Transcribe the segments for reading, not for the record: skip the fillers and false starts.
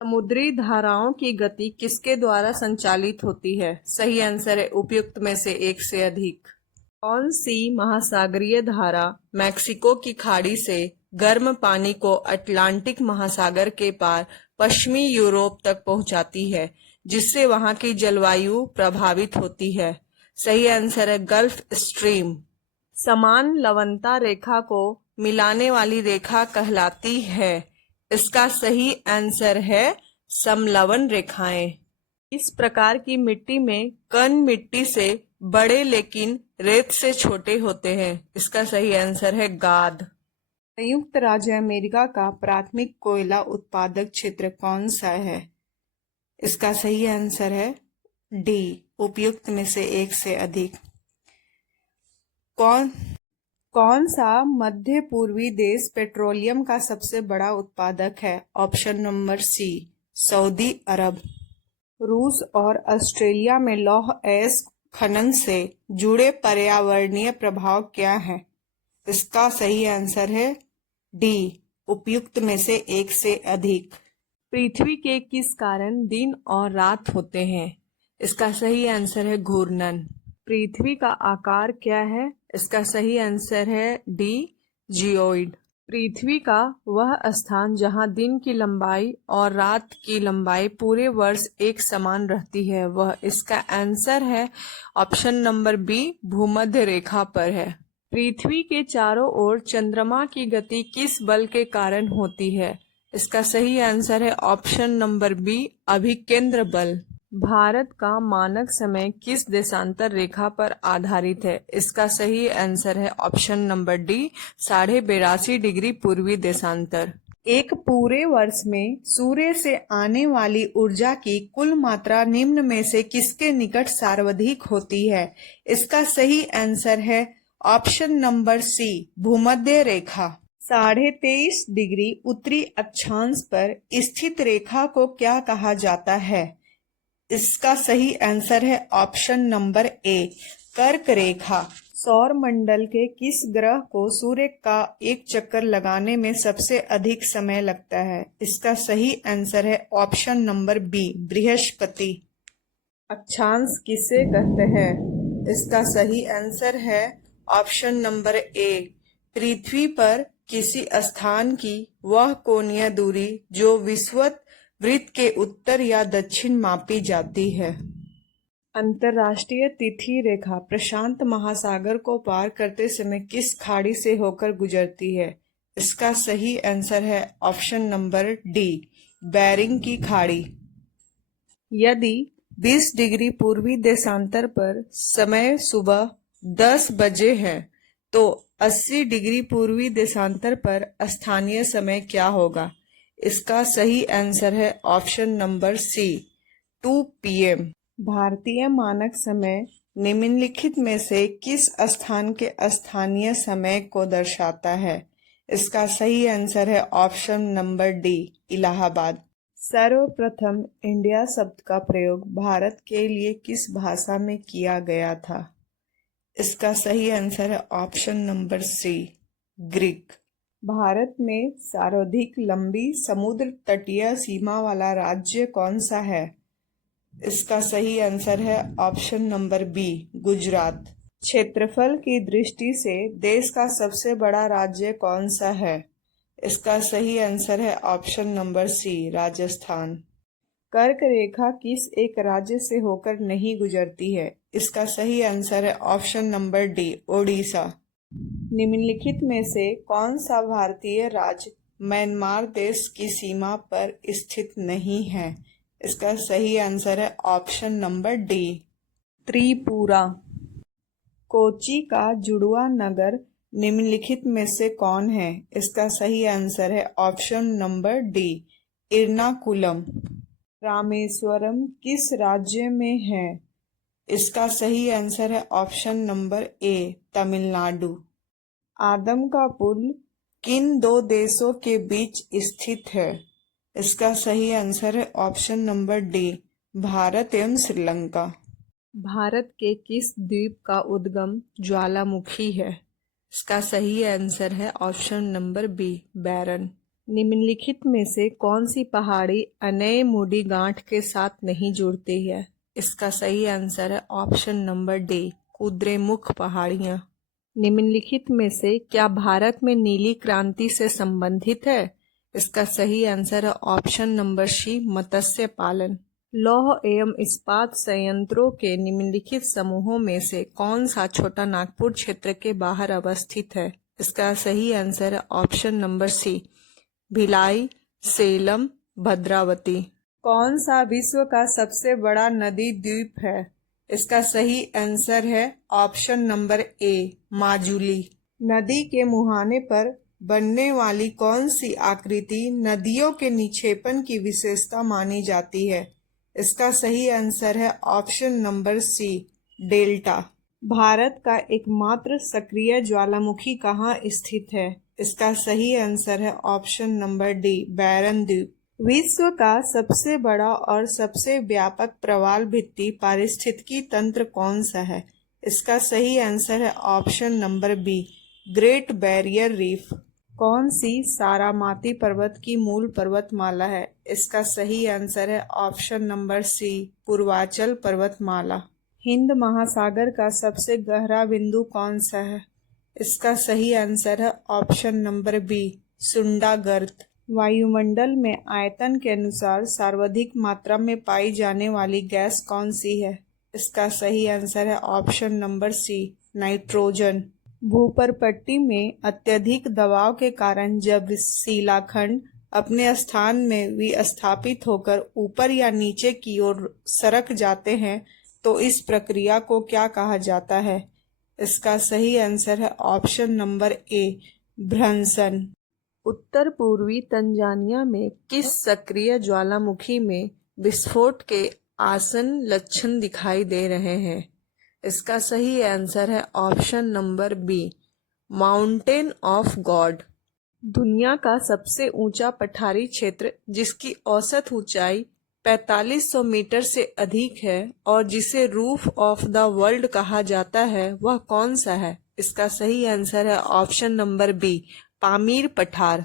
समुद्री धाराओं की गति किसके द्वारा संचालित होती है? सही आंसर है उपयुक्त में से एक से अधिक। कौन सी महासागरीय धारा मैक्सिको की खाड़ी से गर्म पानी को अटलांटिक महासागर के पार पश्चिमी यूरोप तक पहुंचाती है, जिससे वहां की जलवायु प्रभावित होती है? सही आंसर है गल्फ स्ट्रीम। समान लवणता रेखा को मिलाने वाली रेखा कहलाती है। इसका सही आंसर है समलवन रेखाएं। इस प्रकार की मिट्टी में कण मिट्टी से बड़े लेकिन रेत से छोटे होते हैं। इसका सही आंसर है गाद। संयुक्त राज्य अमेरिका का प्राथमिक कोयला उत्पादक क्षेत्र कौन सा है? इसका सही आंसर है डी, उपयुक्त में से एक से अधिक। कौन सा मध्य पूर्वी देश पेट्रोलियम का सबसे बड़ा उत्पादक है? ऑप्शन नंबर सी, सऊदी अरब। रूस और ऑस्ट्रेलिया में लौह अयस्क खनन से जुड़े पर्यावरणीय प्रभाव क्या हैं? इसका सही आंसर है डी, उपयुक्त में से एक से अधिक। पृथ्वी के किस कारण दिन और रात होते हैं? इसका सही आंसर है घूर्णन। पृथ्वी का आकार क्या है? इसका सही आंसर है डी, जियोइड। पृथ्वी का वह स्थान जहां दिन की लंबाई और रात की लंबाई पूरे वर्ष एक समान रहती है, वह इसका आंसर है ऑप्शन नंबर बी, भूमध्य रेखा पर है। पृथ्वी के चारों ओर चंद्रमा की गति किस बल के कारण होती है? इसका सही आंसर है ऑप्शन नंबर बी, अभिकेंद्र बल। भारत का मानक समय किस देशांतर रेखा पर आधारित है? इसका सही आंसर है ऑप्शन नंबर डी, 82.5 डिग्री पूर्वी देशांतर। एक पूरे वर्ष में सूर्य से आने वाली ऊर्जा की कुल मात्रा निम्न में से किसके निकट सर्वाधिक होती है? इसका सही आंसर है ऑप्शन नंबर सी, भूमध्य रेखा। 23.5 डिग्री उत्तरी अक्षांश पर स्थित रेखा को क्या कहा जाता है? इसका सही आंसर है ऑप्शन नंबर ए, कर्क रेखा। सौर मंडल के किस ग्रह को सूर्य का एक चक्कर लगाने में सबसे अधिक समय लगता है? इसका सही आंसर है ऑप्शन नंबर बी, बृहस्पति। अक्षांश किसे कहते हैं? इसका सही आंसर है ऑप्शन नंबर ए, पृथ्वी पर किसी स्थान की वह कोणीय दूरी जो विषुवत वृत्त के उत्तर या दक्षिण मापी जाती है। अंतर्राष्ट्रीय तिथि रेखा प्रशांत महासागर को पार करते समय किस खाड़ी से होकर गुजरती है? इसका सही आंसर है ऑप्शन नंबर डी, बेरिंग की खाड़ी। यदि 20 डिग्री पूर्वी देशांतर पर समय सुबह 10 बजे है तो 80 डिग्री पूर्वी देशांतर पर स्थानीय समय क्या होगा? इसका सही आंसर है ऑप्शन नंबर सी, 2 PM। भारतीय मानक समय निम्नलिखित में से किस स्थान के स्थानीय समय को दर्शाता है? इसका सही आंसर है ऑप्शन नंबर डी, इलाहाबाद। सर्वप्रथम इंडिया शब्द का प्रयोग भारत के लिए किस भाषा में किया गया था? इसका सही आंसर है option number C, Greek. Bharat में सर्वाधिक लंबी समुद्र तटीय सीमा वाला राज्य कौन सा है? इसका सही आंसर है ऑप्शन नंबर बी, गुजरात। क्षेत्रफल की दृष्टि से देश का सबसे बड़ा राज्य कौन सा है? इसका सही आंसर है ऑप्शन नंबर सी, राजस्थान। कर्क रेखा किस एक राज्य से होकर नहीं गुजरती है? इसका सही आंसर है ऑप्शन नंबर डी, ओडिशा। निम्नलिखित में से कौन सा भारतीय राज्य म्यांमार देश की सीमा पर स्थित नहीं है? इसका सही आंसर है option number D, Tripura. Kochi का जुड़वा नगर निम्नलिखित में से कौन है? इसका सही आंसर है option number D, Ernakulam. Rameswaram किस राज्य में है? इसका सही आंसर है ऑप्शन नंबर ए, तमिलनाडु। आदम का पुल किन दो देशों के बीच स्थित है? इसका सही आंसर है ऑप्शन नंबर डी, भारत एवं श्रीलंका। भारत के किस द्वीप का उद्गम ज्वालामुखी है? इसका सही आंसर है ऑप्शन नंबर बी, बैरन। निम्नलिखित में से कौन सी पहाड़ी अनैमुडी गांठ के साथ नहीं जुड़ती है? इसका सही आंसर है ऑप्शन नंबर डी, कुद्रेमुख पहाड़ियाँ। निम्नलिखित में से क्या भारत में नीली क्रांति से संबंधित है? इसका सही आंसर है ऑप्शन नंबर सी, मत्स्य पालन। लौह एवं इस्पात संयंत्रों के निम्नलिखित समूहों में से कौन सा छोटा नागपुर क्षेत्र के बाहर अवस्थित है? इसका सही आंसर है option number C, Bhilai, Salem, Bhadravati. कौन सा विश्व का सबसे बड़ा नदी द्वीप है? इसका सही आंसर है ऑप्शन नंबर ए, माजुली। नदी के मुहाने पर बनने वाली कौन सी आकृति नदियों के निक्षेपण की विशेषता मानी जाती है? इसका सही आंसर है option number C, delta. Bharat का एकमात्र सक्रिय ज्वालामुखी कहाँ स्थित है? इसका सही आंसर है ऑप्शन नंबर डी, बैरन द्वीप। विश्व का सबसे बड़ा और सबसे व्यापक प्रवाल भित्ति पारिस्थितिकी तंत्र कौन सा है? इसका सही आंसर है option number B, Great Barrier Reef. कौन सी सारामाती पर्वत की मूल पर्वतमाला है? इसका सही आंसर है ऑप्शन नंबर सी, पूर्वांचल पर्वतमाला। हिंद महासागर का सबसे गहरा बिंदु कौन सा है? इसका सही आंसर है ऑप्शन नंबर बी, सुंडा गर्त। वायुमंडल में आयतन के अनुसार सर्वाधिक मात्रा में पाई जाने वाली गैस कौन सी है? इसका सही आंसर है ऑप्शन नंबर सी, नाइट्रोजन। भूपर्पट्टी में अत्यधिक दबाव के कारण जब शिलाखंड अपने स्थान में विस्थापित होकर ऊपर या नीचे की ओर सरक जाते हैं तो इस प्रक्रिया को क्या कहा जाता है? इसका सही आंसर है ऑप्शन नंबर ए, भ्रंशन। उत्तर पूर्वी तंजानिया में किस सक्रिय ज्वालामुखी में विस्फोट के आसन लक्षण दिखाई दे रहे हैं? इसका सही आंसर है option number B, mountain of god. दुनिया का सबसे ऊंचा पठारी क्षेत्र जिसकी औसत ऊंचाई 4500 मीटर से अधिक है और जिसे रूफ ऑफ द वर्ल्ड कहा जाता है वह कौन सा है? इसका सही आंसर है ऑप्शन नंबर बी, पामीर पठार।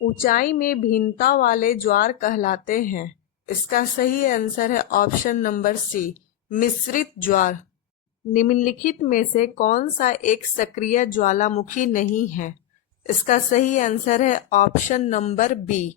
ऊंचाई में भिन्नता वाले ज्वार कहलाते हैं। इसका सही आंसर है ऑप्शन नंबर सी, मिश्रित ज्वार। निम्नलिखित में से कौन सा एक सक्रिय ज्वालामुखी नहीं है? इसका सही आंसर है option number B,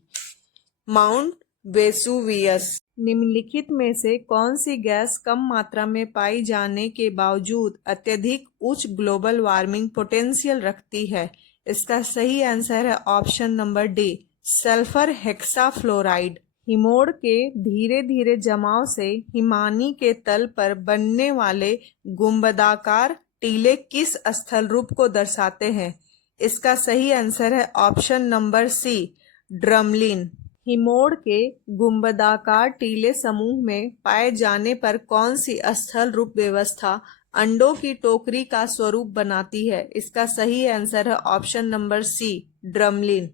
Mount Vesuvius. निम्नलिखित में से कौन सी गैस कम मात्रा में पाई जाने के बावजूद अत्यधिक उच्च ग्लोबल वार्मिंग पोटेंशियल रखती है? इसका सही आंसर है option number D, sulphur hexafluoride. हिमोड़ के धीरे धीरे जमाव से हिमानी के तल पर बनने वाले गुंबदाकार टीले किस स्थल रूप को दर्शाते हैं? इसका सही आंसर है ऑप्शन नंबर सी, ड्रमलिन। हिमोड़ के गुंबदाकार टीले समूह में पाए जाने पर कौन सी स्थल रूप व्यवस्था अंडों की टोकरी का स्वरूप बनाती है? इसका सही आंसर है ऑप्शन नंबर सी, ड्रमलिन।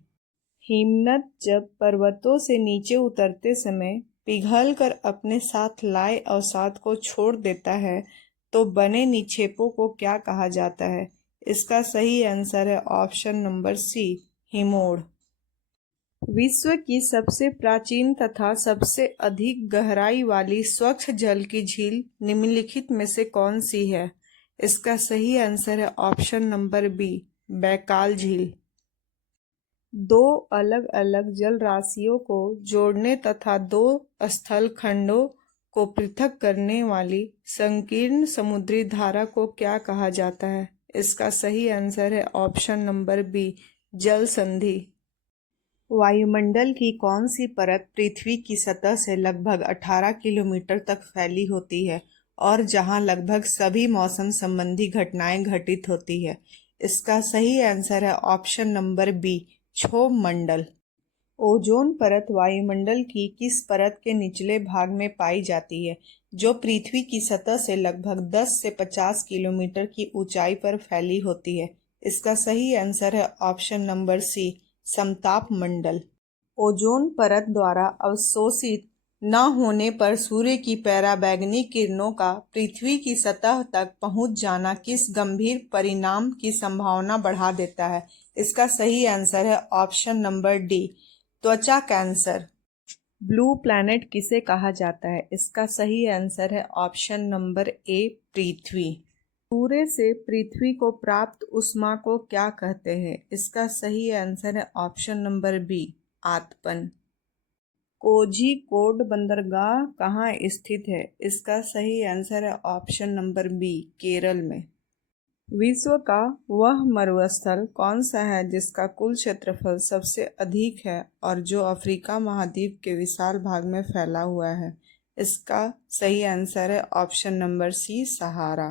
हिमनद जब पर्वतों से नीचे उतरते समय पिघलकर अपने साथ लाए अवसाद को छोड़ देता है तो बने निक्षेपों को क्या कहा जाता है? इसका सही आंसर है ऑप्शन नंबर सी, हिमोड़। विश्व की सबसे प्राचीन तथा सबसे अधिक गहराई वाली स्वच्छ जल की झील निम्नलिखित में से कौन सी है? इसका सही आंसर है ऑप्शन नंबर बी, बैकाल झील। दो अलग अलग जल राशियों को जोड़ने तथा दो स्थल खंडों को पृथक करने वाली संकीर्ण समुद्री धारा को क्या कहा जाता है? इसका सही आंसर है ऑप्शन नंबर बी, जल संधि। वायुमंडल की कौन सी परत पृथ्वी की सतह से लगभग 18 किलोमीटर तक फैली होती है और जहां लगभग सभी मौसम संबंधी घटनाएं घटित होती है? इसका सही आंसर है ऑप्शन नंबर बी, क्षोभ मंडल। ओजोन परत वायुमंडल की किस परत के निचले भाग में पाई जाती है जो पृथ्वी की सतह से लगभग 10 से 50 किलोमीटर की ऊंचाई पर फैली होती है? इसका सही आंसर है ऑप्शन नंबर सी, समताप मंडल। ओजोन परत द्वारा अवशोषित न होने पर सूर्य की पराबैंगनी किरणों का पृथ्वी की सतह तक पहुंच जाना किस गंभीर परिणाम की संभावना बढ़ा देता है? इसका सही आंसर है ऑप्शन नंबर डी, त्वचा कैंसर। ब्लू प्लैनेट किसे कहा जाता है? इसका सही आंसर है ऑप्शन नंबर ए, पृथ्वी। सूर्य से पृथ्वी को प्राप्त ऊष्मा को क्या कहते हैं? इसका सही आंसर है ऑप्शन नंबर बी, आतपन। कोझिकोड बंदरगाह कहाँ स्थित है? इसका सही आंसर है ऑप्शन नंबर बी, केरल में। विश्व का वह मरुस्थल कौन सा है जिसका कुल क्षेत्रफल सबसे अधिक है और जो अफ्रीका महाद्वीप के विशाल भाग में फैला हुआ है? इसका सही आंसर है ऑप्शन नंबर सी, सहारा।